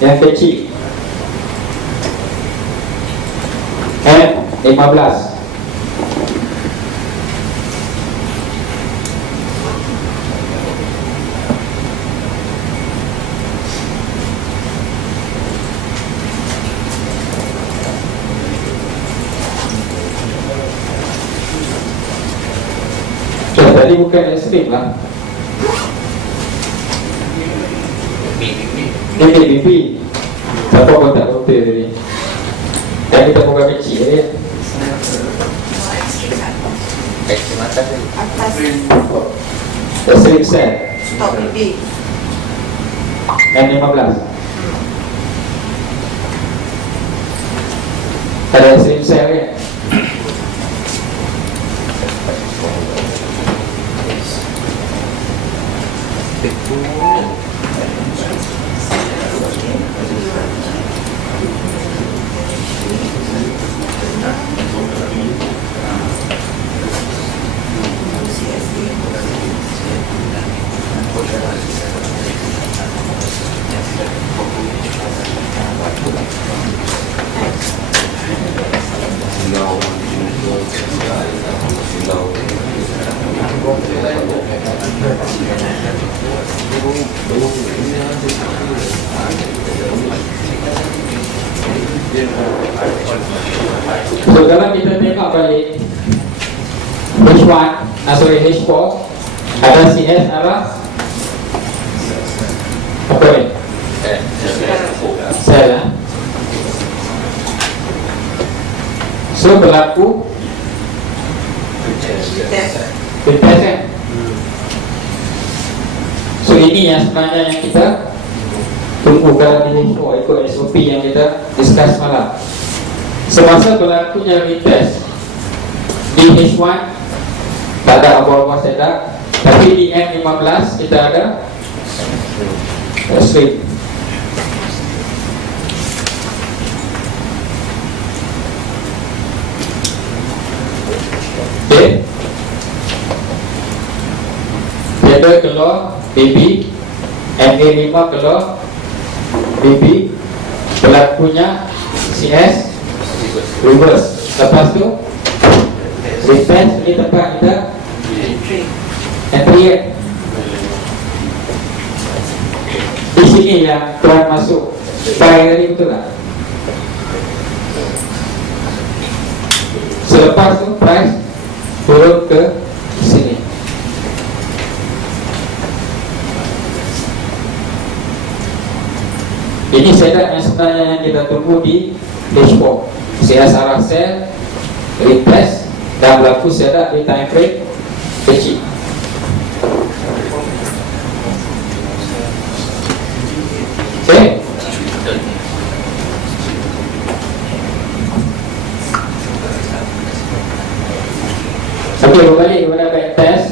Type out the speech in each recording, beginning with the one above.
yang kecil M15. Tadi bukan ekstrim lah. Ini mimpi. Siapa pun tak betul tadi. Dan kita buka kecil ya. Ekstrim atas ni. Ekstrim set Stop mimpi. M15. Ada ekstrim set ya. So kalau kita tengok balik H1, H4 ada CS arah apa ni? Sel lah. So berlaku Test kan? So ini yang sebenarnya yang kita tunggu kalau di H4 ikut SOP yang kita discuss malam. Semasa berlakunya retest di H1 tak ada apa-apa setup, tapi di M15 kita ada stream. Okay, dia keluar BB, MA5 keluar BB, berlakunya CS reverse. Lepas tu retest ni tempat kita entry kan? Di sini yang tuan masuk buy tadi, betul tak? Selepas tu price turun ke sini. Ini setup yang sebenarnya yang kita tunggu di dashboard. CS arah sell, retest dan berlaku setup di time frame kecil. Okay. Okay, berbalik kepada back test.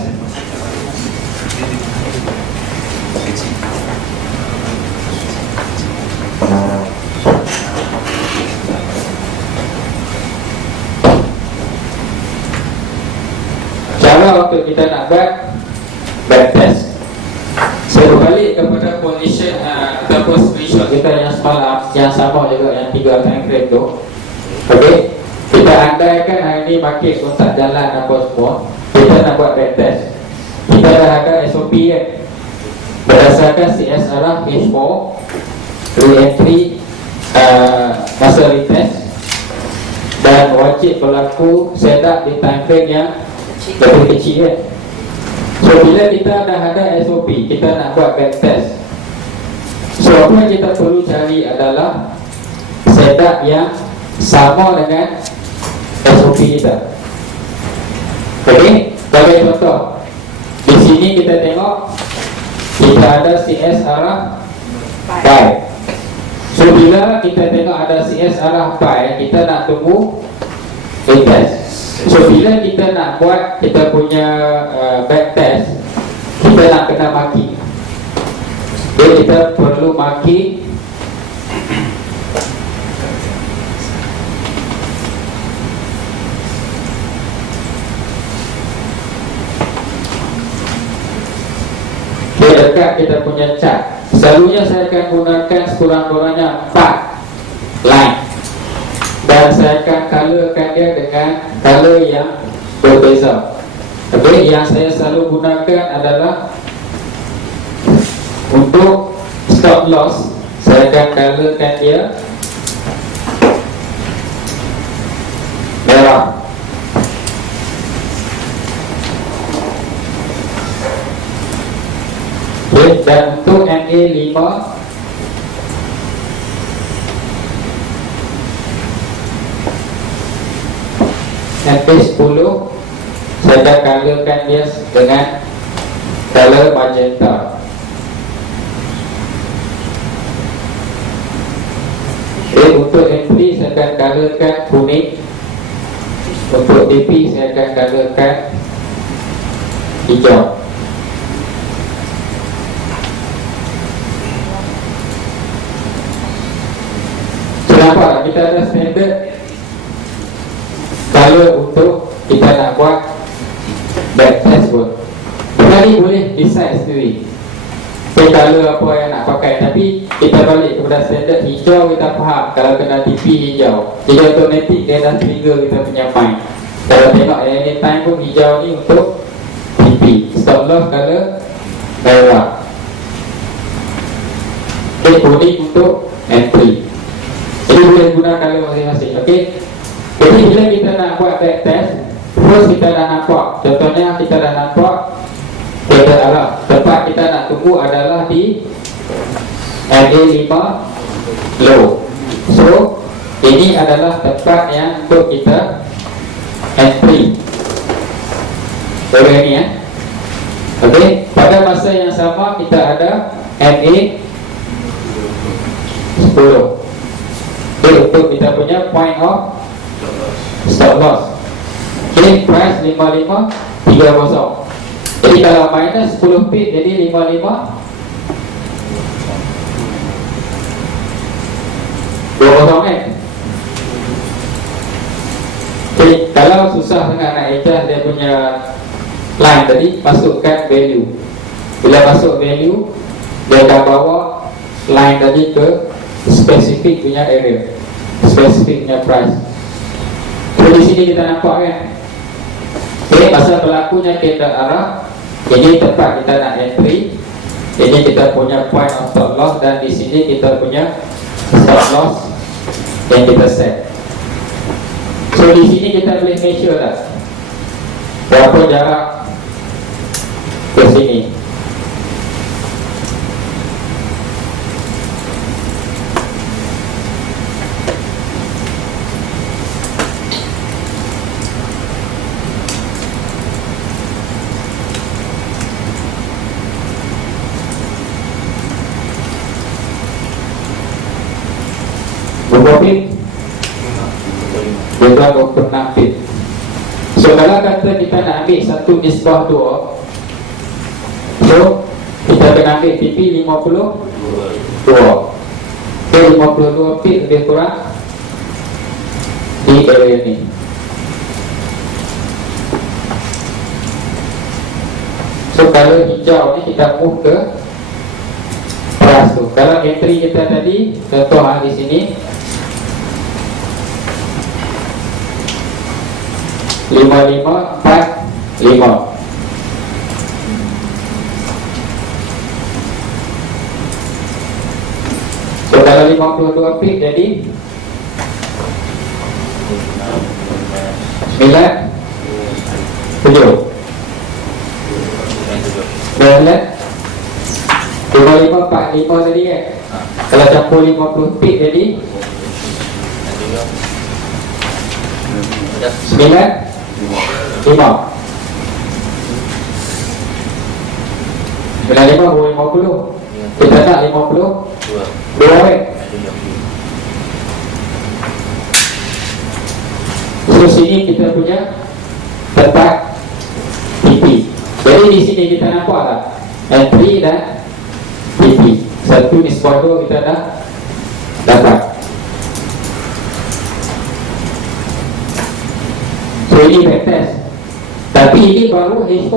Cara untuk kita nak buat back test, saya berbalik kepada position ataupun screenshot kita yang semalam, yang sama juga, yang 3 time frame tu. Okay, kita andaikan hari ni market pun tak jalan apa semua, kita nak buat back test. Kita dah ada SOP kan, berdasarkan CS arah H4 re-entry masa retest, dan wajib berlaku setup di time frame yang lebih kecil kan. So bila kita dah ada SOP, kita nak buat back test, so apa yang kita perlu cari adalah setup yang sama dengan SOP kita. Okay, sebagai contoh, di sini kita tengok kita ada CS arah buy. So bila kita tengok ada CS arah buy, kita nak tunggu retest. So bila kita nak buat kita punya back test, kita nak kena maki. Jadi kita perlu maki dia dekat kita punya chart Selalunya saya akan gunakan sekurang-kurangnya 4 line, dan saya akan colorkan dia dengan color yang berbeza. Okey, yang saya selalu gunakan adalah untuk stop loss, saya akan colorkan dia merah. Okay, dan untuk MA5 MA10 saya akan colorkan dia dengan color magenta. Okay, untuk M3 saya akan colorkan kuning. Untuk DP saya akan colorkan hijau. Nampak kita ada standard color untuk kita nak buat backtest pun. Kita ni boleh decide sendiri color apa yang nak pakai, tapi kita balik kepada standard hijau. Kita faham kalau kena TP hijau, jadi automatic dia dah trigger kita punya mind. Kalau tengok anytime pun hijau ni untuk TP, stop loss color merah. Okay, kuning untuk entry. Jadi boleh guna color masing-masing. Okey. Jadi bila kita nak buat backtest, first kita dah nampak, contohnya kita dah nampak kita arah tempat kita nak tunggu adalah di MA5 low. So ini adalah tempat yang untuk kita entry. Boleh ni ya. Okey. Pada masa yang sama kita ada MA10. Okay, untuk kita punya point of stop loss. Okay, price 5530. Jadi kalau minus 10 pip jadi 55 20 kan. Okay, kalau susah sangat nak adjust dia punya line tadi, masukkan value. Bila masuk value, dia akan bawa line tadi ke spesifik punya area, spesifik punya price. So di sini kita nampak kan. Okay, pasal berlakunya candle arah, ini tempat kita nak entry, ini kita punya point of stop loss, dan di sini kita punya stop loss yang kita set. So di sini kita boleh measure lah berapa jarak ke sini. Berapa pip? Dia 26 pip. So kalau kata kita nak ambil satu nisbah 2, so kita kena ambil PP 52. Okay, 52 pip lebih kurang di area ni. So kalau hijau ni kita move ke price tu. Kalau entry kita tadi, contoh di sini 5545. So kalau 52 pip jadi 9 7. Dah lihat 5545 tadi kan. Kalau campur 50 pip jadi 9 5. 95 boleh 50. Kita tak 50 2 kan. So sini kita punya tempat TP. Jadi di sini kita nampak tak entry dan TP. Satu nisbah 2 kita dah dapat. So ini backtest. Tapi ini baru H4.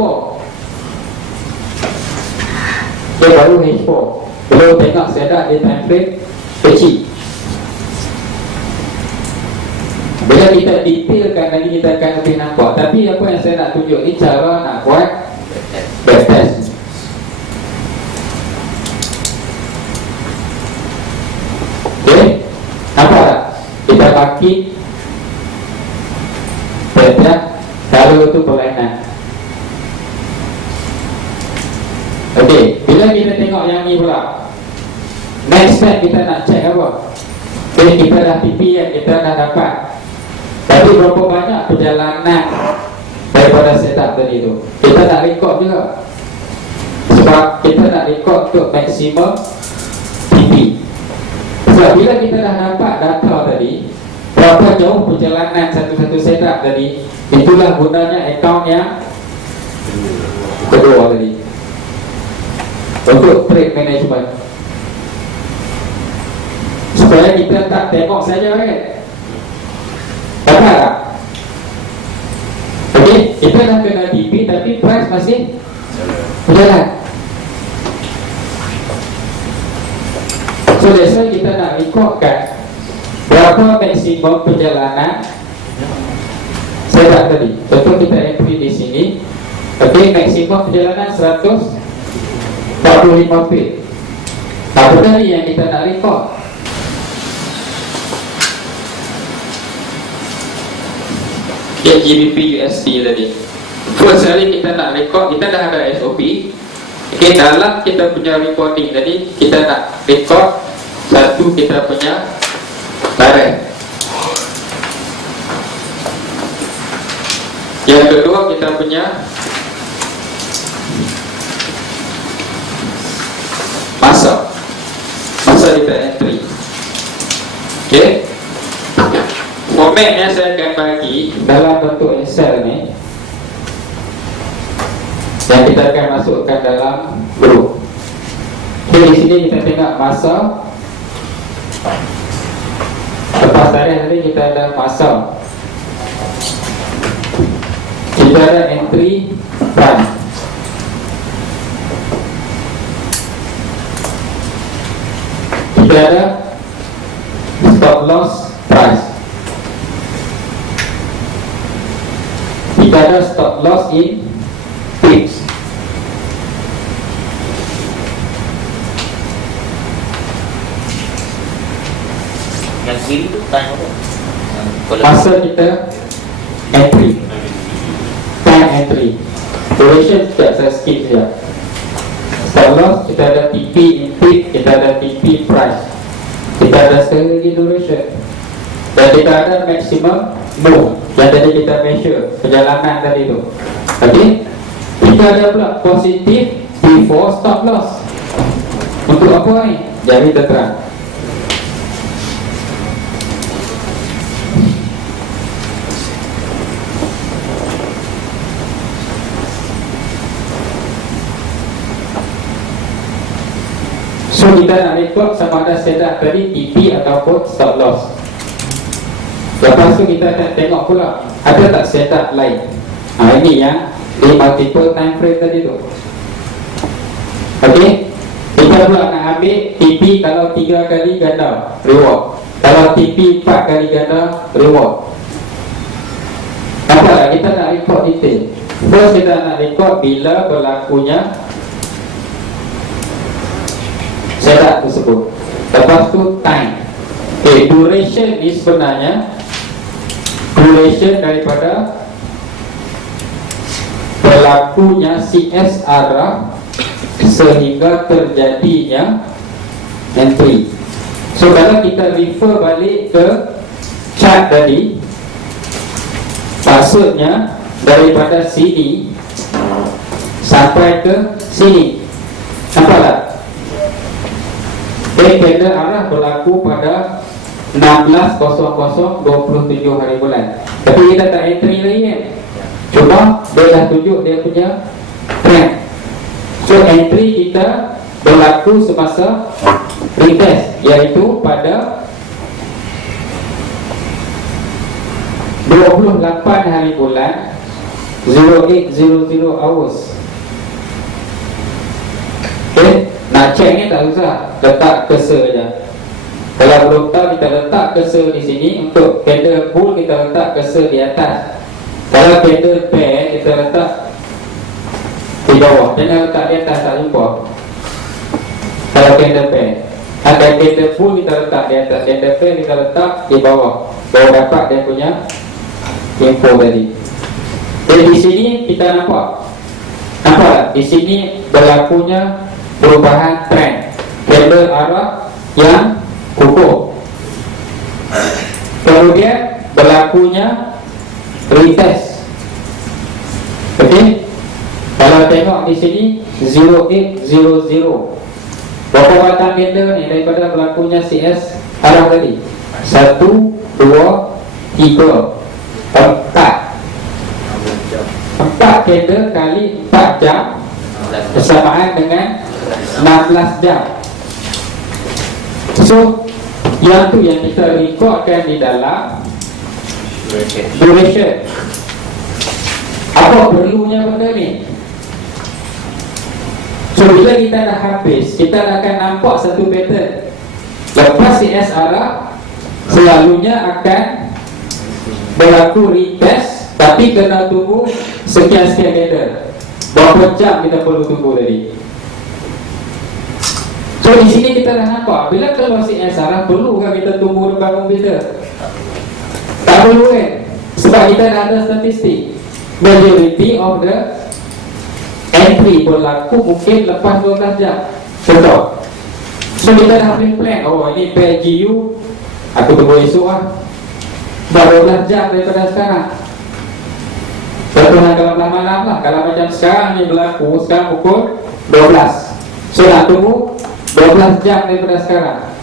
Dia baru H4. Belum tengok setup di time frame kecil. Bila kita detailkan lagi, kita akan lebih nampak. Tapi apa yang saya nak tunjuk ni cara nak buat backtest. Okay, nampak tak? Kita bangkit setiap kalau itu perlainan. Okey, bila kita tengok yang ni pula, next step kita nak check apa? Okay, kita dah PPM, kita dah dapat. Tapi berapa banyak perjalanan daripada setup tadi tu? Kita nak record juga. Sebab kita nak record untuk maksimum PP. Sebab bila kita dah dapat data tadi, berapa jauh perjalanan satu-satu setup tadi, itulah gunanya account yang kedua tadi, untuk trade management. Supaya kita tak tengok saja kan. Dapat tak? Okey, kita dah kena TP tapi price masih berjalan. So that's why kita nak recordkan berapa maksimum perjalanan setup tadi. Contoh kita entry di sini. Okey, maksimum perjalanan 145 feet. Apa tadi yang kita nak record? Ya, GBP USD tadi. First kali kita nak record, kita dah ada SOP. Okay, dalam kita punya reporting tadi, kita nak record satu kita punya barang. Yang kedua kita punya masa kita entry. Okay, format yang saya akan bagi dalam bentuk Excel ni, yang kita akan masukkan dalam group. Okay, di sini kita tengok masa. Lepas tarikh tadi kita ada masa, kita ada entry price, kita ada stop loss price, kita ada stop loss in pips. Yang kiri tu time apa? Masa kita entry, time entry, duration sekejap saya skip saja. Stop loss kita ada TP in pip, kita ada TP price, kita ada sekali lagi duration, dan kita ada maximum move yang tadi kita measure perjalanan tadi tu. Okay, kita ada pula positif before stop loss. Untuk apa ni? Jadi terang. So kita nak record sama ada setup tadi TP ataupun stop loss. Lepas tu kita akan tengok pula ada tak setup lain. Ini yang di multiple time frame tadi tu. Okey, kita pula nak ambil TP kalau 3 kali ganda reward, kalau TP 4 kali ganda reward. Nampak tak? Kita nak record detail. First kita nak record bila berlakunya setup tersebut. Lepas tu time. Okay, duration ni sebenarnya duration daripada berlakunya CSR sehingga terjadinya entry. So kalau kita refer balik ke chart tadi, maksudnya daripada sini sampai ke sini. Nampak tak? Candle arah berlaku pada 16.00 hari bulan. Tapi kita tak entry lagi kan? Cuma dia dah tunjuk dia punya trend. So entry kita berlaku semasa retest, iaitu pada 28 hari bulan 0800 hours. Okay, Nak check ni tak usah, letak cursor je. Kalau belum tahu, kita letak cursor di sini. Untuk candle bull kita letak cursor di atas. Kalau candle bear kita letak di bawah. Jangan letak di atas, tak jumpa. Kalau candle bear, ada candle bull kita letak di atas, candle bear kita letak di bawah. Baru dapat dia punya info tadi. Jadi di sini kita nampak tak? Di sini berlakunya perubahan trend, candle arah yang kukuh. Kemudian berlakunya retest. Okey. Kalau tengok di sini 0800. Berapa batang candle ni daripada berlakunya CS arah tadi? 1, 2, 3, 4. 4 candle kali 4 jam bersamaan dengan 16 jam. So yang tu yang kita rekodkan di dalam duration. Apa perlunya benda ni? So bila kita dah habis, kita akan nampak satu pattern. Lepas CS arah, selalunya akan berlaku retest, tapi kena tunggu sekian-sekian candle. Berapa jam kita perlu tunggu tadi? So di sini kita dah nampak, bila keluar CS arah, perlukah kita tunggu depan komputer? Tak perlu kan? Sebab kita dah ada statistik. Majority of the entry berlaku mungkin lepas 12 jam. Contoh. So kita dah plan, oh ini pair GU, aku tunggu esok lah. Baru 12 jam daripada sekarang. Contohnya kalau malam lah. Kalau macam sekarang ni berlaku, sekarang pukul 12. So nak tunggu 12 jam daripada sekarang.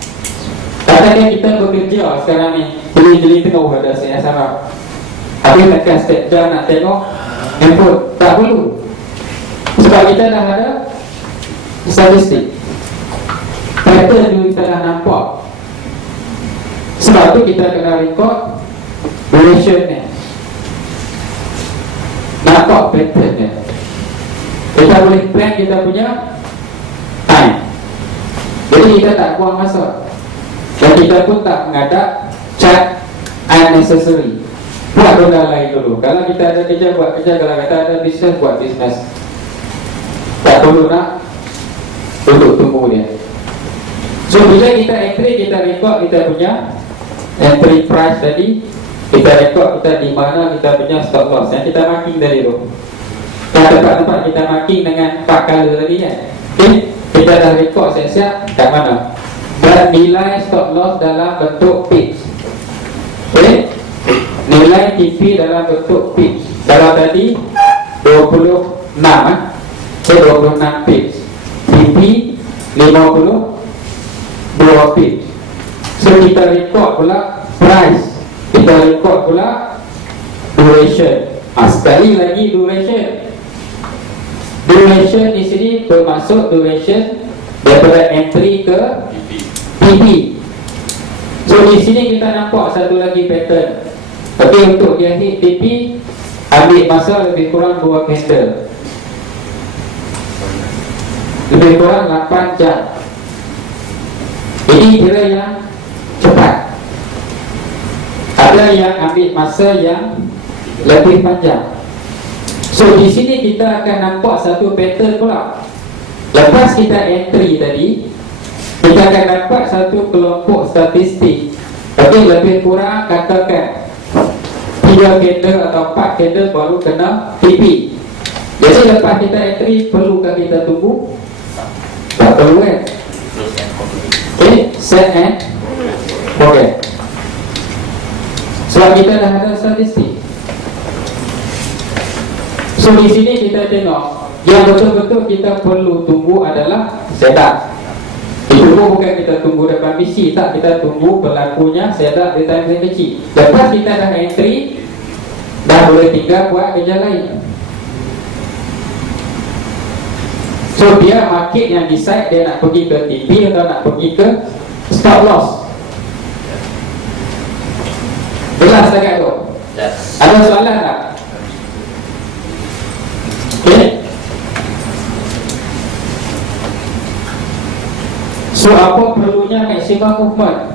Kadang-kadang kita bekerja sekarang ni, jeli-jeli tengok ada CS arah. Habis tekan step jam nak tengok handphone, tak perlu. Sebab kita dah ada statistik. Pattern tu kita dah nampak. Sebab tu kita kena record duration ni. Nampak pattern ni. Kita boleh plan kita punya time. Jadi kita tak buang masa. Dan kita pun tak mengadap chat unnecessary. Buat benda lain dulu. Kalau kita ada kerja, buat kerja. Kalau kita ada bisnes, buat bisnes. Tak perlu nak duduk tunggu dia. So bila kita entry, kita record kita punya entry price tadi. Kita record kita di mana kita punya stop loss. Yang kita marking tadi tu. Dan tempat-tempat kita marking dengan 4 color tadi kan. Okay. Kita dah record siap-siap kat mana. Dan nilai stop loss dalam bentuk pips. Okay. Nilai TP dalam bentuk pips. Kalau tadi 26 26 pips. TP 52 pips. So kita record pula price, kita record pula duration. Sekali lagi duration. Duration di sini bermaksud duration daripada entry ke TP. So di sini kita nampak satu lagi pattern. Tapi untuk dia hit TP, ambil masa lebih kurang 2 candle, lebih kurang 8 jam. Ini kira yang cepat. Ada yang ambil masa yang lebih panjang. So di sini kita akan nampak satu pattern pula. Lepas kita entry tadi, kita akan dapat satu kelompok statistik. Okey, lebih kurang katakan 3 candle atau 4 candle baru kena TP. Jadi lepas kita entry, perlukah kita tunggu? Tak perlu kan? Okay, set and forget. Sebab kita dah ada statistik. So di sini kita tengok yang betul-betul kita perlu tunggu adalah setup. Itu bukan kita tunggu depan PC, tak, kita tunggu berlakunya setup di time frame kecil. Lepas kita dah entry, dah boleh tinggal buat kerja lain. So dia market yang decide dia nak pergi ke TP atau nak pergi ke stop loss. Jelas tak tu? Yes. Ada soalan tak? Okay. So apa perlunya maximum movement?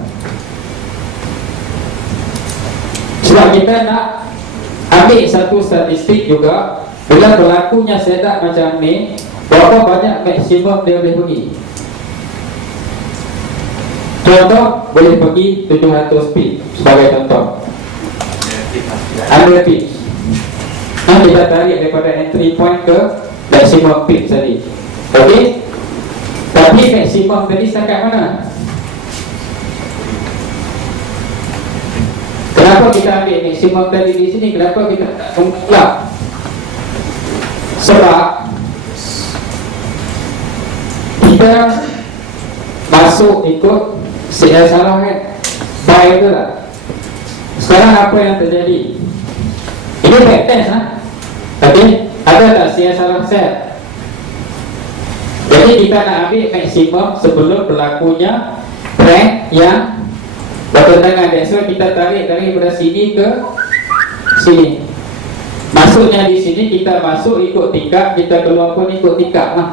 Sebab kita nak ambil satu statistik juga, bila berlakunya setup macam ni, berapa banyak maksimum dia boleh pergi. Contoh, boleh pergi 700 feet sebagai contoh. Ambil pitch. Kita tarik daripada entry point ke maximum pitch tadi. Okey. Tapi maksimum tadi setakat mana? Kenapa kita ambil maksimum tadi di sini? Kenapa kita tak tunggu pula? Sebab kita masuk ikut salah kan? Baik tu lah. Sekarang apa yang terjadi? Ini back test lah. Okey, ada tak salah set? Jadi kita nak ambil maksimum sebelum berlakunya track yang bertentangan. That's why kita tarik daripada sini ke sini. Masuknya di sini kita masuk ikut tingkap, kita keluar pun ikut tingkap lah.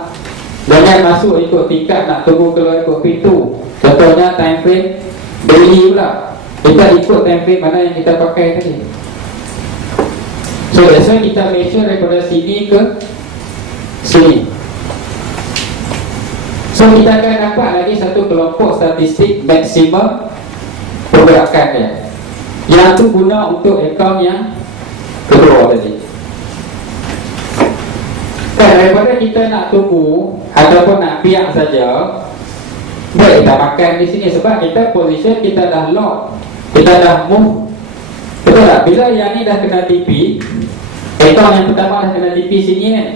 Jangan masuk ikut tingkap nak tunggu keluar ikut pintu. Contohnya time frame daily pula, kita ikut time frame mana yang kita pakai tadi. So that's why kita measure daripada sini ke sini. So kita akan dapat lagi satu kelompok statistik maksimum pergerakan dia. Yang tu guna untuk akaun yang kedua tadi. Dan daripada kita nak tunggu ataupun nak biar saja, baik kita makan di sini. Sebab kita position kita dah lock, kita dah move. Betul tak? Bila yang ni dah kena TP, akaun yang pertama dah kena TP sini kan.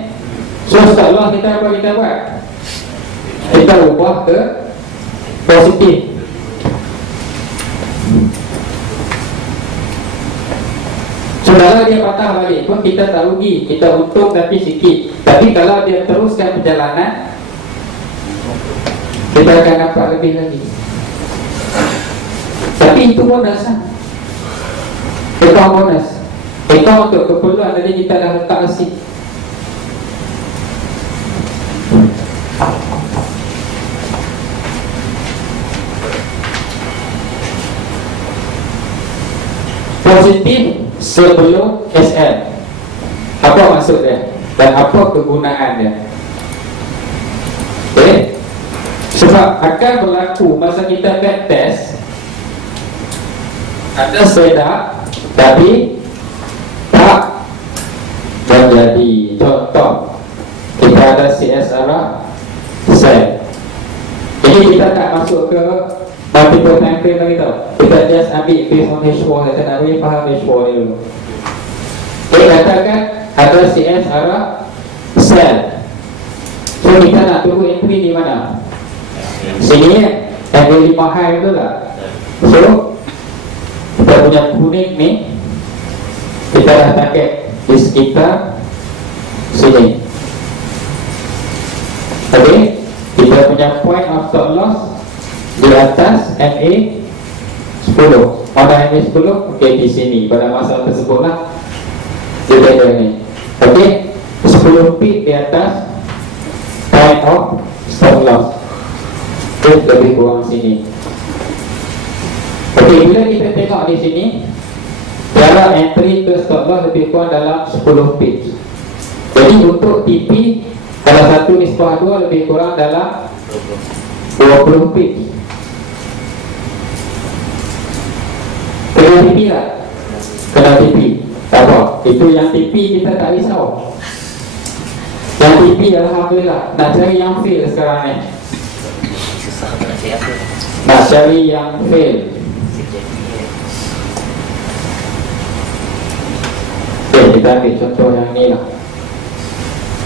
So stop loss kita apa kita buat? Kita ubah ke positif. So kalau dia patah balik pun kita tak rugi, kita untung tapi sikit. Tapi kalau dia teruskan perjalanan, kita akan dapat lebih lagi. Tapi itu bonus lah. Akaun bonus. Akaun untuk keperluan tadi kita dah letak asyik. Positif sebelum SL. Apa maksud dia? Dan apa kegunaan dia? Okay. Sebab akan berlaku masa kita back test, ada setup tapi tak menjadi. Contoh, kita ada CSR set. Jadi kita tak masuk ke multiple time frame lagi tau. Kita just ambil based on H4. Kita nak boleh faham H4 ni dulu. Okay, katakan ada CSR sell. So kita nak tunggu entry di mana? Sini ya, yang 5 high betul tak? So kita punya kuning ni, kita dah target di sekitar sini. Okay, kita punya point of stop loss di atas MA 10. Mana MA 10? Okey, di sini pada masa tersebut lah. Dia ada ni. Okey, 10 pip di atas point of stop loss. Okey, lebih kurang sini. Okey, bila kita tengok di sini, jarak entry ke stop loss lebih kurang dalam 10 pip. Jadi untuk TP, kalau 1:2 lebih kurang dalam 20 pip. Kena TP tak? Kena TP. Tak apa, itu yang TP kita tak risau. Yang TP Alhamdulillah. Nak cari yang fail sekarang ni. Susah nak cari apa. Nak cari yang fail. Okay, kita ambil contoh yang ni lah.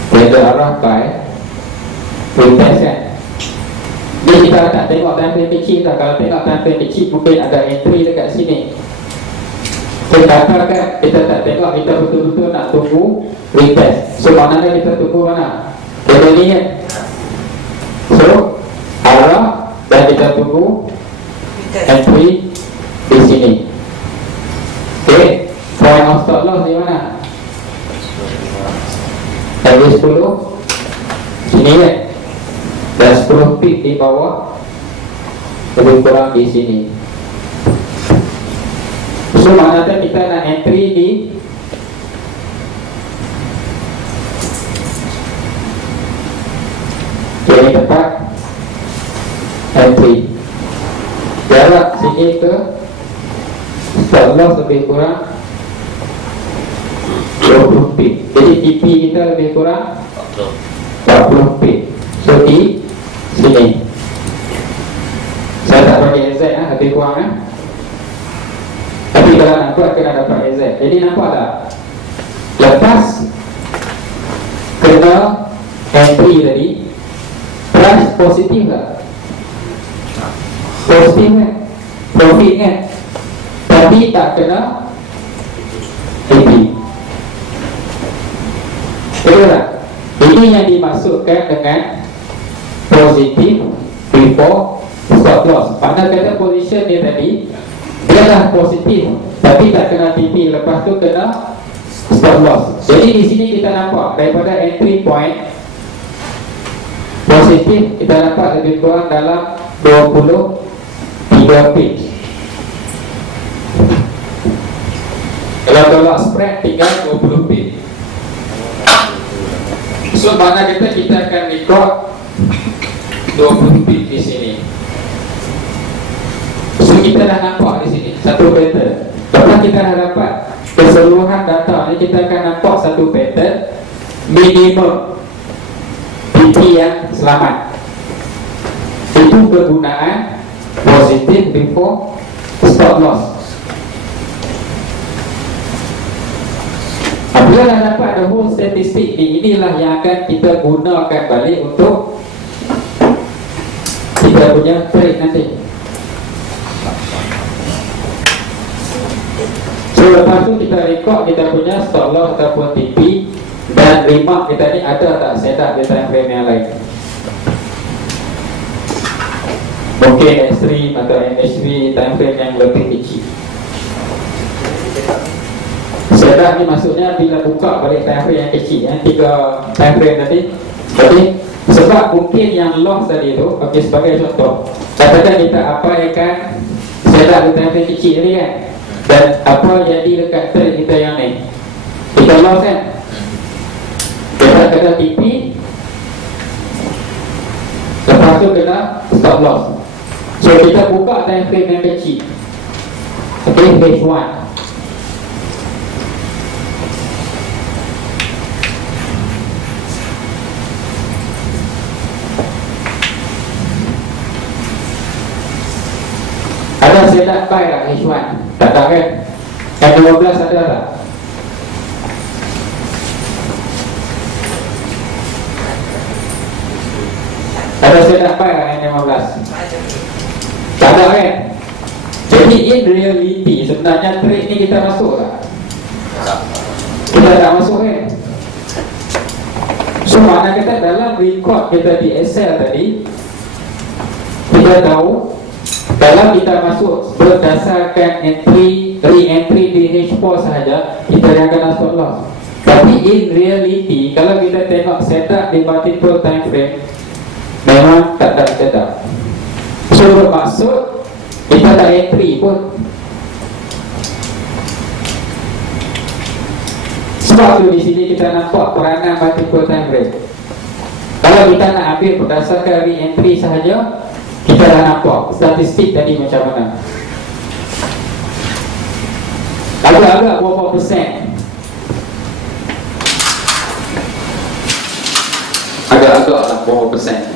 Kita arah buy retest kan. Ni kita tak tengok time frame kecil tak. Kalau tengok time frame kecil mungkin ada entry dekat sini. Kita katakan kita tak tengok, kita betul-betul nak tunggu retest. So maknanya kita tunggu mana? Kita ni kan. So arah dan kita tunggu entry di sini. Okay, point of stop loss di mana? Tadi 10 sini kan. Dan 10 pip di bawah lebih kurang di sini. So maknanya kita nak entry di ini tempat entry. Jarak sini ke stop loss lebih kurang 20 pip. Jadi TP kita lebih kurang 40 pip. So di sini saya tak pakai Z lebih kurang tapi kalau nak buat kena dapat Z. Jadi nampak tak? Lepas kena entry tadi, price positif tak? Positif kan? Profit kan? Tapi tak kena TP. Betul tak? Ini yang dimasukkan dengan positif before stop loss. Pada kata position dia tadi, dia dah positif tapi tak kena TP, lepas tu kena stop loss. Jadi di sini kita nampak daripada entry point positif kita dapat lebih kurang dalam 23 pip. Kalau tolak spread tinggal 20 pip. So mana kita akan record 20 pip di sini. So kita dah nampak di sini satu pattern. Lepas kita dah dapat keseluruhan data ni, kita akan nampak satu pattern minimum PP yang selamat. Itu kegunaan positif before stop loss. Apabila dah dapat the whole statistik ni, inilah yang akan kita gunakan balik untuk kita punya trade nanti. So lepas tu kita record kita punya stop loss ataupun TP, dan remark kita ni ada tak setup di time frame yang lain. Mungkin extreme atau MHV time frame yang lebih kecil. Setup ni maksudnya bila buka balik time frame yang kecil, yang 3 time frame tadi. Jadi sebab mungkin yang loss tadi tu, okay, sebagai contoh, katakan kita apply-kan setup di time frame kecil tadi kan, dan apa jadi dekat trade kita yang ni, kita loss kan, kita kena TP, lepas tu kena stop loss. So kita buka time frame yang kecil, okay, phase 1. Ada setup buy tak H1? Tak tak kan? Yang 12 ada tak? Ada setup buy tak yang 15? Tak ada kan? Jadi in reality sebenarnya trade ni kita masuk tak? Kita tak masuk kan? So mana kata dalam record kita di Excel tadi, kita tahu kalau kita masuk berdasarkan re-entry di H4 sahaja, kita dah kena stop loss. Tapi in reality, kalau kita tengok setup di multiple time frame, memang tak ada setup. So bermaksud kita tak entry pun. Sebab tu di sini kita nampak peranan multiple time frame. Kalau kita nak ambil berdasarkan re-entry sahaja, kita dah nampak statistik tadi macam mana. Agak-agak berapa persen? Agak-agak lah berapa persen.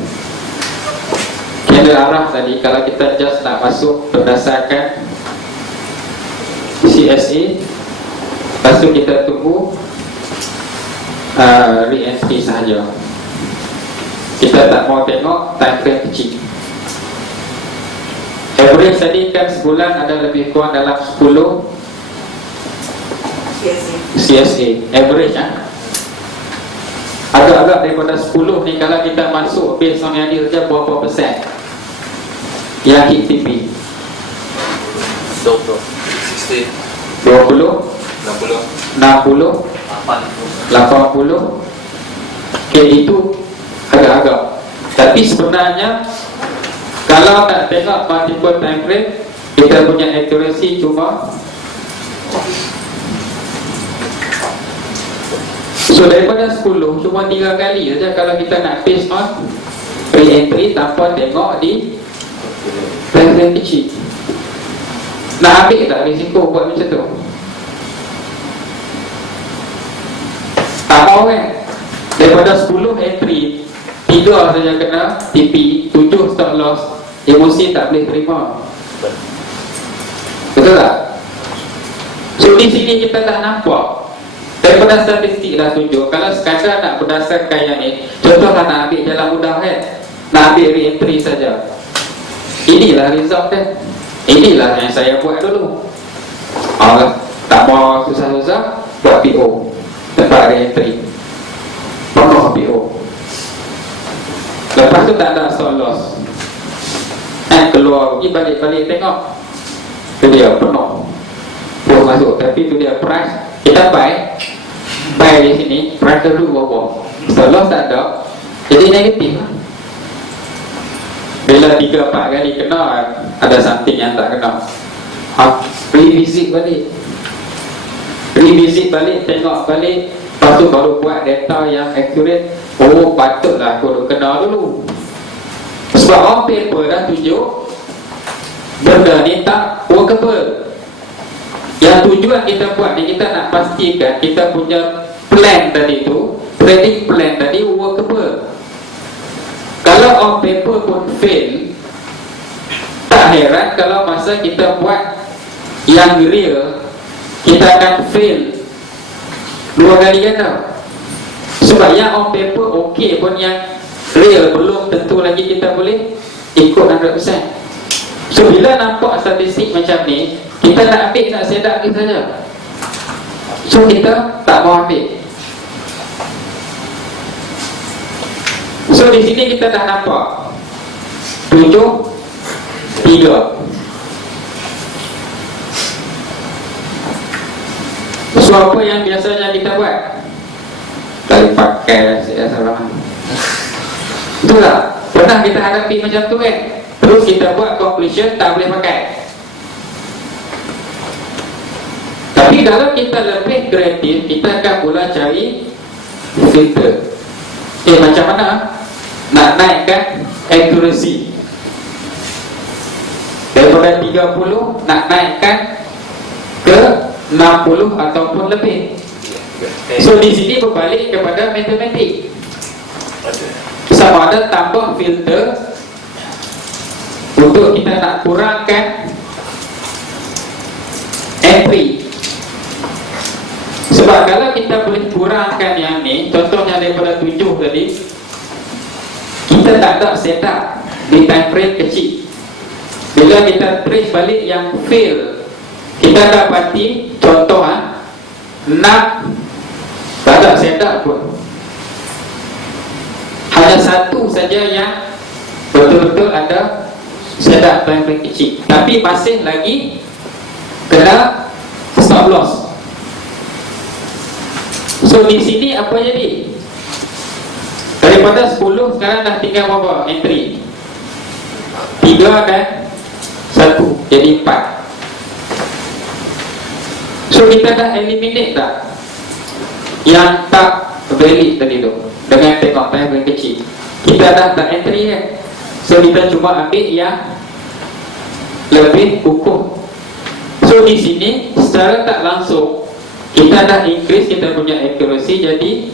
Candle arah tadi, kalau kita just nak masuk berdasarkan CSA, lepas tu kita tunggu re-entry sahaja. Kita tak mau tengok time frame kecil. Average tadi kan sebulan ada lebih kurang dalam 10 CSA average agak-agak daripada 10 ni, kalau kita masuk based on yang dia saja, berapa persen yang hit TP? 20 60 80 Okay, itu agak-agak. Tapi sebenarnya kalau Kalau tak tengok multiple time frame, kita punya accuracy cuma. So daripada 10 cuma 3 kali saja kalau kita nak based on re-entry tanpa tengok di time frame kecil. Nak ambil tak risiko buat macam tu? Tak mau kan? Daripada 10 entry 3 saja kena TP, 7 stop loss, emosi tak boleh terima. Betul tak? So di sini kita dah nampak daripada statistik dah tunjuk. Kalau sekadar nak berdasarkan yang ni, contohlah nak ambil jalan mudah kan, nak ambil re-entry saja, inilah result kan. Inilah yang saya buat dulu. Tak mau susah-susah, buat PO tempat re-entry, penuh PO. Lepas tu tak ada stop loss, keluar pergi, balik-balik tengok, tu dia penuh, buat masuk. Tapi tu dia price, kita buy di sini, price dulu bawah, stop loss tak ada, jadi negatif lah. Bila 3-4 kali kena, ada something yang tak kena. Revisit balik, tengok balik, lepas tu baru buat data yang accurate. Oh, patutlah aku duk kena dulu. Sebab on paper dah tunjuk benda ni tak workable. Yang tujuan kita buat ni, kita nak pastikan kita punya plan tadi tu, trading plan tadi workable. Kalau on paper pun fail, tak heran kalau masa kita buat yang real, kita akan fail 2 kali ganda. Sebab yang on paper okey pun, yang real belum tentu lagi kita boleh ikut 100%. So bila nampak statistik macam ni, kita nak ambil, nak sedap kita saja. So kita tak mau ambil. So di sini kita dah nampak 7, 3. So apa yang biasanya kita buat? Kali pakai saya salah. Itulah, pernah kita hadapi macam tu kan? Terus kita buat conclusion tak boleh pakai. Tapi kalau kita lebih kreatif, kita akan mula cari filter. Macam mana nak naikkan accuracy daripada 30 nak naikkan ke 60 ataupun lebih. So di sini berbalik kepada matematik. Sama ada tambah filter untuk kita nak kurangkan entry. Sebab kalau kita boleh kurangkan yang ni, contohnya daripada 7 tadi, kita tak ada setup di time frame kecil. Bila kita trace balik yang fail, kita dapati contoh 6 tak ada setup pun, hanya satu saja yang betul-betul ada setup time frame kecil, tapi masih lagi kena stop loss. So di sini apa jadi? Daripada 10 sekarang dah tinggal berapa entry? 3 dan 1, jadi 4. So kita dah eliminate tak yang tak valid tadi tu dengan tengok time frame kecil. Kita dah tak entry kan? So kita cuma ambil yang lebih kukuh. So di sini secara tak langsung kita dah increase kita punya accuracy jadi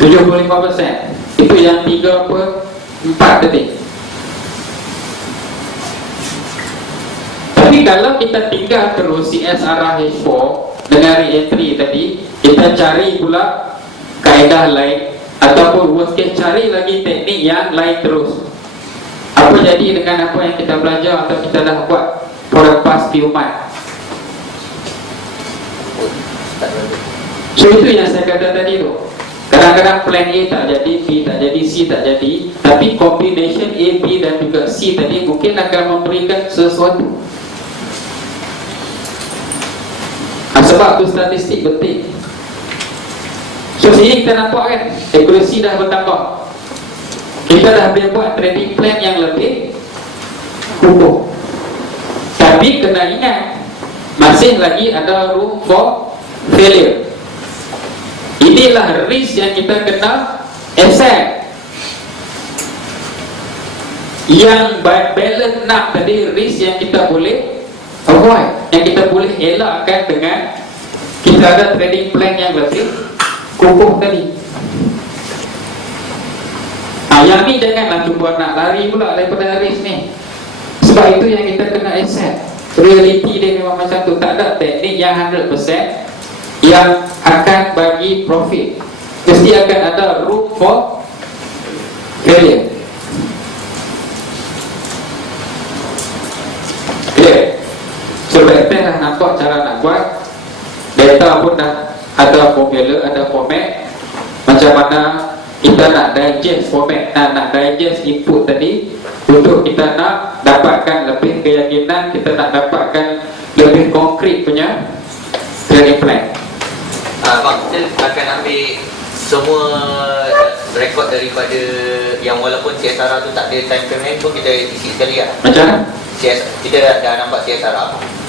75%. Itu yang 3/4 tadi. Tapi kalau kita tinggal terus CSR H4 dengan re-entry tadi, kita cari pula kaedah lain, ataupun worst case cari lagi teknik yang lain terus. Apa jadi dengan apa yang kita belajar atau kita dah buat for the past few months? So itu yang saya kata tadi tu. Kadang-kadang plan A tak jadi, B tak jadi, C tak jadi, tapi combination A, B dan juga C tadi mungkin akan memberikan sesuatu. Sebab tu statistik penting. So sini kita nampak kan, accuracy dah bertambah. kita dah boleh buat trading plan yang lebih kukuh. Tapi kena ingat, masih lagi ada room for failure. Inilah risk yang kita kena accept. Yang balance 6 tadi, risk yang kita boleh avoid, yang kita boleh elakkan dengan kita ada trading plan yang lebih kukuh tadi. Yang ni janganlah cuba nak lari pula daripada risk ni. Sebab itu yang kita kena accept. Reality dia memang macam tu. Tak ada teknik yang 100% yang akan bagi profit. Mesti akan ada room for failure. Okay. So back then dah nampak cara nak buat. Data pun dah ada formula, ada format. Macam mana kita nak digest format, nak digest input tadi, untuk kita nak dapatkan lebih keyakinan, kita nak dapatkan lebih konkret punya trading plan. Bang, kita akan ambil semua rekod daripada yang walaupun CSR tu tak ada time frame lain pun kita isi sekali lah. Macam mana? Kita dah nampak CSR,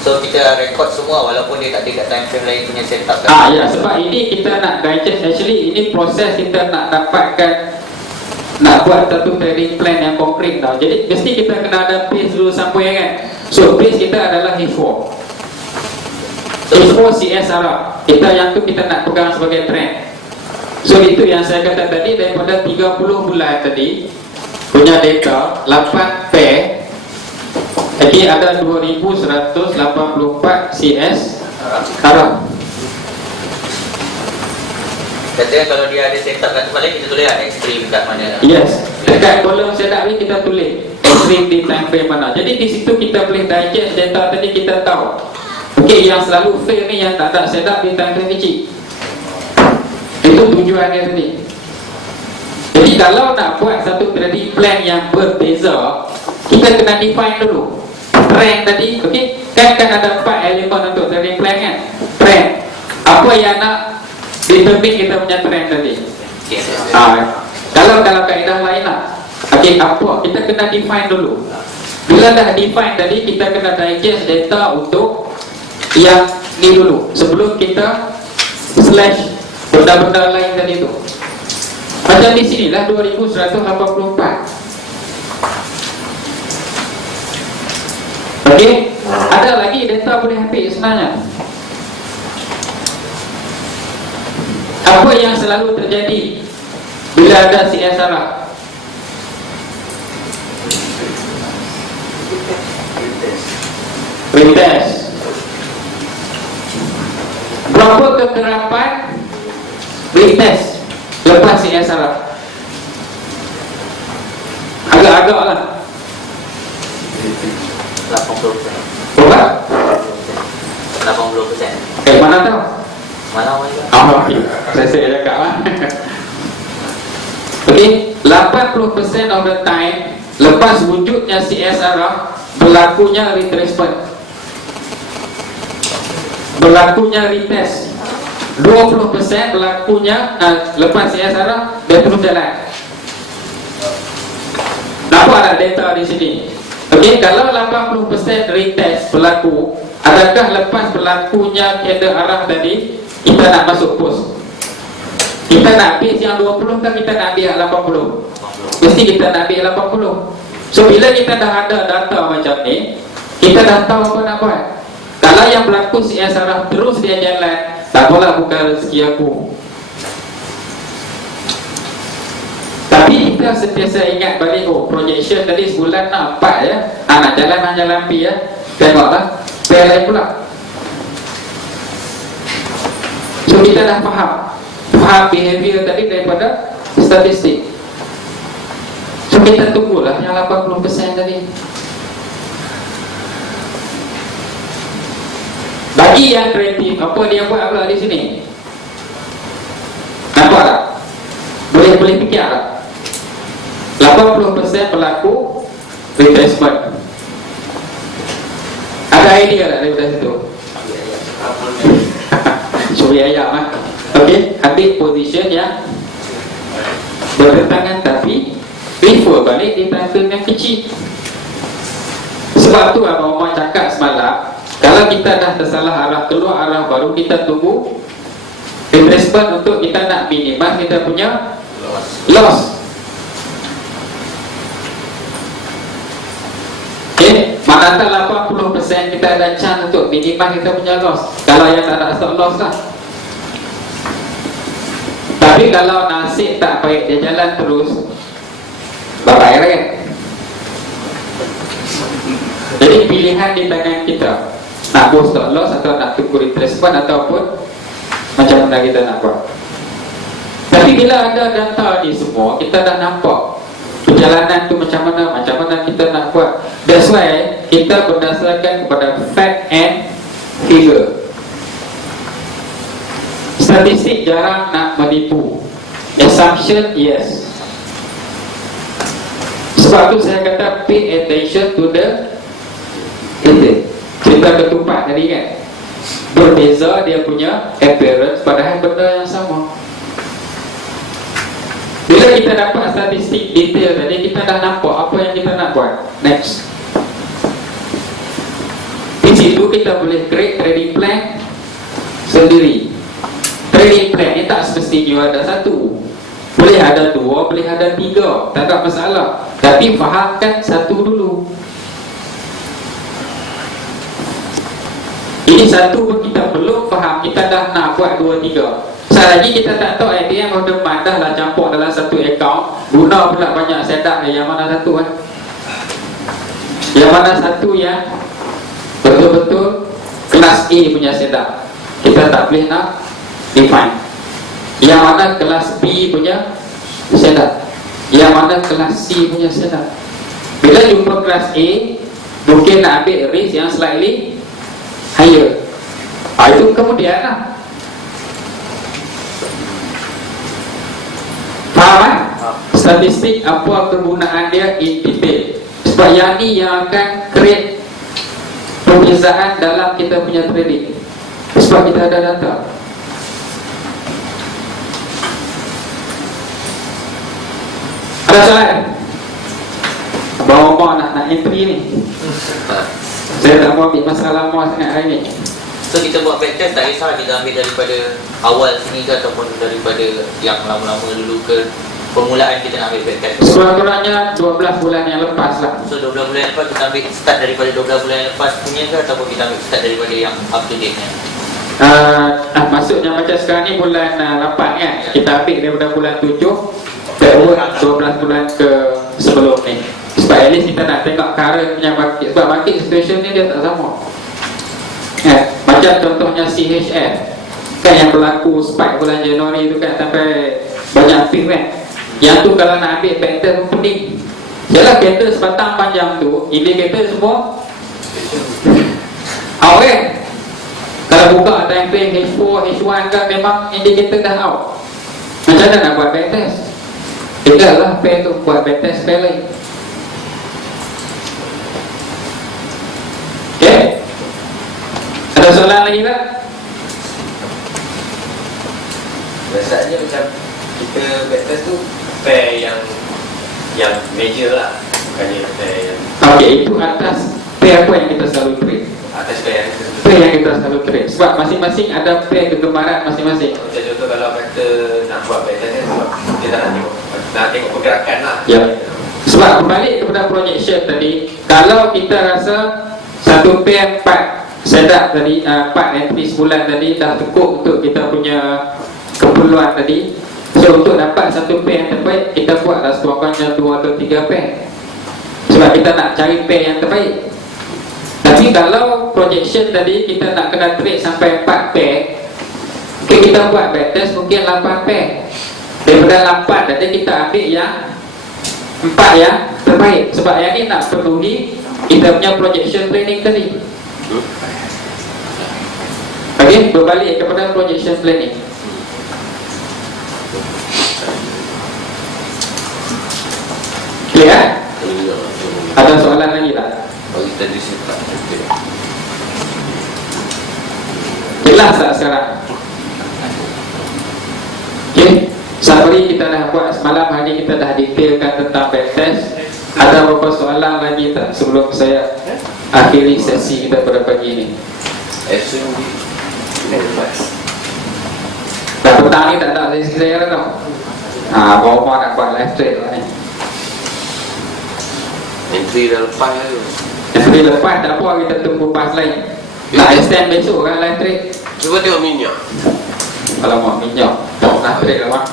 so kita rekod semua walaupun dia tak ada kat time frame lain punya setup kan? Ya, sebab ini kita nak digest. Actually ini proses kita nak dapatkan, nak buat satu trading plan yang konkret tau. Jadi mesti kita kena ada base dulu sampai kan. So base kita adalah H4 CSR. Kita yang tu kita nak pegang sebagai trend. So itu yang saya kata tadi, daripada 30 bulan tadi punya data 8 pair. Lagi ada 2184 CS Arab. Katanya kalau dia ada setup kat tempat lain, kita tulis lah ekstrim kat mana. Yes, dekat kolom setup ni kita tulis ekstrim di time frame mana. Jadi di situ kita boleh digest data tadi, kita tahu okey, yang selalu fail ni yang tak ada setup di time frame kecil. Itu tujuan dia tadi. Jadi kalau nak buat satu trading plan yang berbeza, kita kena define dulu trend tadi. Okey, kan ada 4 elemen untuk trading plan kan. Trend, apa yang nak determine kita punya trend tadi. Kalau kaedah lain lah. Okey, apa kita kena define dulu. Bila dah define tadi, kita kena digest data untuk yang ni dulu sebelum kita slash benda-benda lain tadi tu. Macam di sini lah 2184. Okey, ada lagi data boleh ambil sebenarnya. Apa yang selalu terjadi bila ada CSR? Retest. Berapa kekerapan retest lepas CSR? Agak-agak lah 80%. berapa? 80%. Mana tahu? Mana mana? Okey, saya cakap lah. Okey, 80% of the time lepas wujudnya CSR berlakunya retracement, berlakunya retest. 20% berlakunya lepas CSR dia terus jalan. Nampak ada data di sini. Okey, kalau 80% retest berlaku, adakah lepas berlakunya candle arah tadi kita nak masuk post? Kita nak base yang 20 kan, kita nak ambil 80? Mesti kita nak ambil 80. So bila kita dah ada data macam ni, kita dah tahu apa nak buat. Kalau yang berlaku CSR terus dia jalan, tak apalah, bukan rezeki aku. Tapi kita sentiasa ingat balik, oh projection tadi sebulan nampak ya, nak jalan pi ya. Tengoklah pair lain pula. So kita dah faham behavior tadi daripada statistik. So kita tunggulah yang 80% tadi. Bagi yang kreatif, apa dia buat pula di sini? Nampak tak? Boleh fikir tak? 80% berlaku retracement. Ada idea tak daripada situ? Suri ayam lah. Okey, ambil position yang bertentangan tapi refer balik di time frame yang kecil. Sebab tu Abang Omar cakap semalam, kalau kita dah tersalah arah, keluar arah baru, kita tunggu retracement untuk kita nak minimize kita punya loss. Okay, manakala 80% kita ada chance untuk minimize kita punya loss, kalau yang tak ada stop loss lah. Tapi kalau nasib tak baik, dia jalan terus, bye-bye kan. Jadi pilihan di tangan kita, nak buat stop loss atau nak tunggu retracement ataupun macam mana kita nak buat. Tapi bila ada data ni semua, kita dah nampak perjalanan tu macam mana kita nak buat. That's why kita berdasarkan kepada fact and figure. Statistik jarang nak menipu. Assumption, yes. Sebab tu saya kata pay attention to the detail. Cerita ketupat tadi kan, berbeza dia punya appearance, padahal benda yang sama. Bila kita dapat statistik detail tadi, kita dah nampak apa yang kita nak buat. Next. Di situ kita boleh create trading plan sendiri. Trading plan ni tak semestinya ada satu, boleh ada dua, boleh ada tiga, tak ada masalah. Tapi fahamkan satu dulu. Ini satu pun kita belum faham, kita dah nak buat dua tiga. Selagi kita tak tahu ATM order mat dah lah campur dalam satu account, guna pula banyak setup, yang mana satu kan? Yang mana satu yang betul-betul kelas A punya setup, kita tak boleh nak define. Yang mana kelas B punya setup, yang mana kelas C punya setup. Bila jumpa kelas A, mungkin nak ambil risk yang slightly higher. Itu kemudian lah. Faham kan? Statistik apa kegunaan dia in detail. Sebab yang ni yang akan create perbezaan dalam kita punya trading. Sebab kita ada data. Ada soalan? Abang Omar nak entry ni. Saya tak mau ambil masalah lama sangat hari ni. So kita buat backtest tak kisah kita ambil daripada awal sini ke ataupun daripada yang lama-lama dulu ke, permulaan kita nak ambil backtest. Sekurang-kurangnya 12 bulan yang lepas lah. So 12 bulan yang lepas kita ambil start daripada 12 bulan yang lepas punya ke ataupun kita ambil start daripada yang up to date nya? Maksudnya macam sekarang ni bulan 8 kan, kita ambil daripada bulan 7 terus 12 bulan ke sebelum ni. Sebab at least kita nak tengok current punya market. Sebab market situation ni dia tak sama. Macam contohnya CHF kan, yang berlaku spike bulan Januari tu kan, sampai banyak peak kan. Yang tu kalau nak ambil pattern pun pening. Yalah, pattern sebatang panjang tu, indikator semua out kan. Kalau buka time frame H4, H1 kan, memang indikator dah out. Macam mana nak buat backtest? Tinggallah pair tu, buat backtest pair lain. Okay? Ada soalan lagi tak? Biasanya macam kita backtest tu pair yang major lah, bukannya pair yang Okay, itu atas pair apa yang kita selalu trade. atas pair yang Pair yang kita selalu trade. Sebab masing-masing ada pair kegemaran masing-masing. macam contoh kalau kata nak buat backtest kan, sebab kita nak tengok pergerakan lah. Ya. Sebab kembali kepada projection tadi, kalau kita rasa satu pair 4 setup tadi, 4 entry sebulan tadi dah cukup untuk kita punya keperluan tadi. So untuk dapat satu pair yang terbaik, kita buatlah sekurang-kurangnya 2 atau 3 pair. Sebab kita nak cari pair yang terbaik. Tapi kalau projection tadi kita nak kena trade sampai 4 pair, okay, kita buat backtest mungkin 8 pair. Daripada 8 tadi kita ambil yang 4 yang terbaik. Sebab yang ni nak penuhi kita punya projection planning tadi. Okay, berbalik kepada projection planning. Clear? Ada soalan lagi tak? Bagi tadi saya tak Jelas tak sekarang? Okay, Sabri kita dah buat semalam hari kita dah detailkan tentang backtest. Ada beberapa soalan lagi tak sebelum saya akhiri sesi kita pada pagi ini? Dah petang ni tak ada sesi saya dah tau. Bawa nak buat live trade lah ni. Entry dah lepas tu. Entry lepas tak apa, kita tunggu pas lain. Nak extend besok kan live trade. Cuba tengok minyak. Kalau mau minyak tak nak trade lah mak.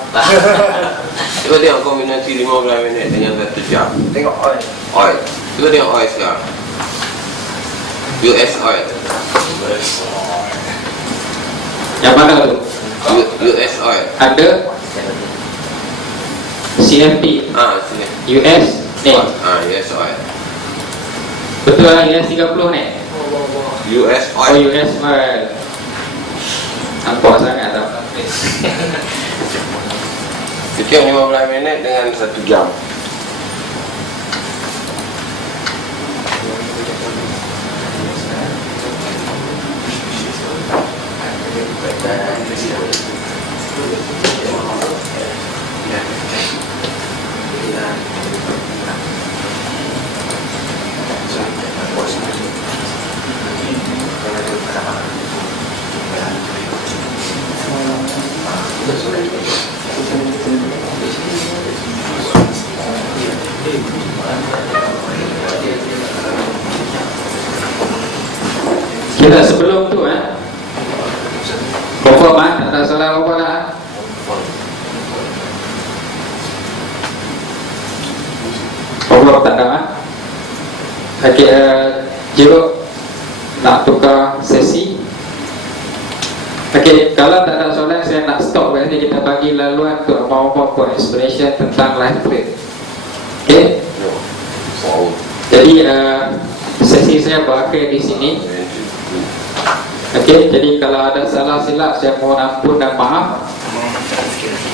Cuba tengok kombinasi 15 minit dengan 1 jam. Tengok oil. Oil. Cuba tengok oil sekarang. US oil. Yang mana tu? US oil. Ada CFP Sini. US ni. US oil. Betul lah US 30 ni. US Oh oil. US oil. Nampak sangat tau. Sekian 15 minit dengan 1 jam. Kita sebelum tu confirm tak ada salah apa lah. Confirm tak ada okey, Jiro nak tukar sesi. Okey, kalau tak ada soalan saya nak stop kat sini. Kita bagi laluan untuk apa-apa buat explanation tentang live trade. Okey. Jadi sesi saya berakhir di sini. Okey, jadi kalau ada salah silap saya mohon ampun dan maaf.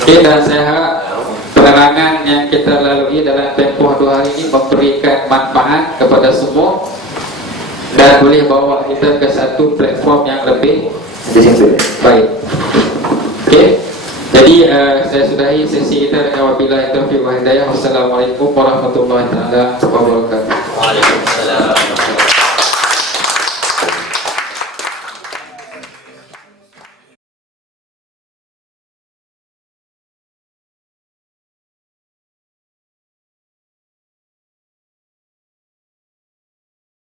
Okey, dan saya harap penerangan yang kita lalui dalam tempoh 2 hari ini memberikan manfaat kepada semua dan boleh bawa kita ke satu platform yang lebih baik. Okey, jadi saya sudahi sesi kita dengan wabillahi taufiq wal hidayah. Wassalamualaikum warahmatullahi wabarakatuh.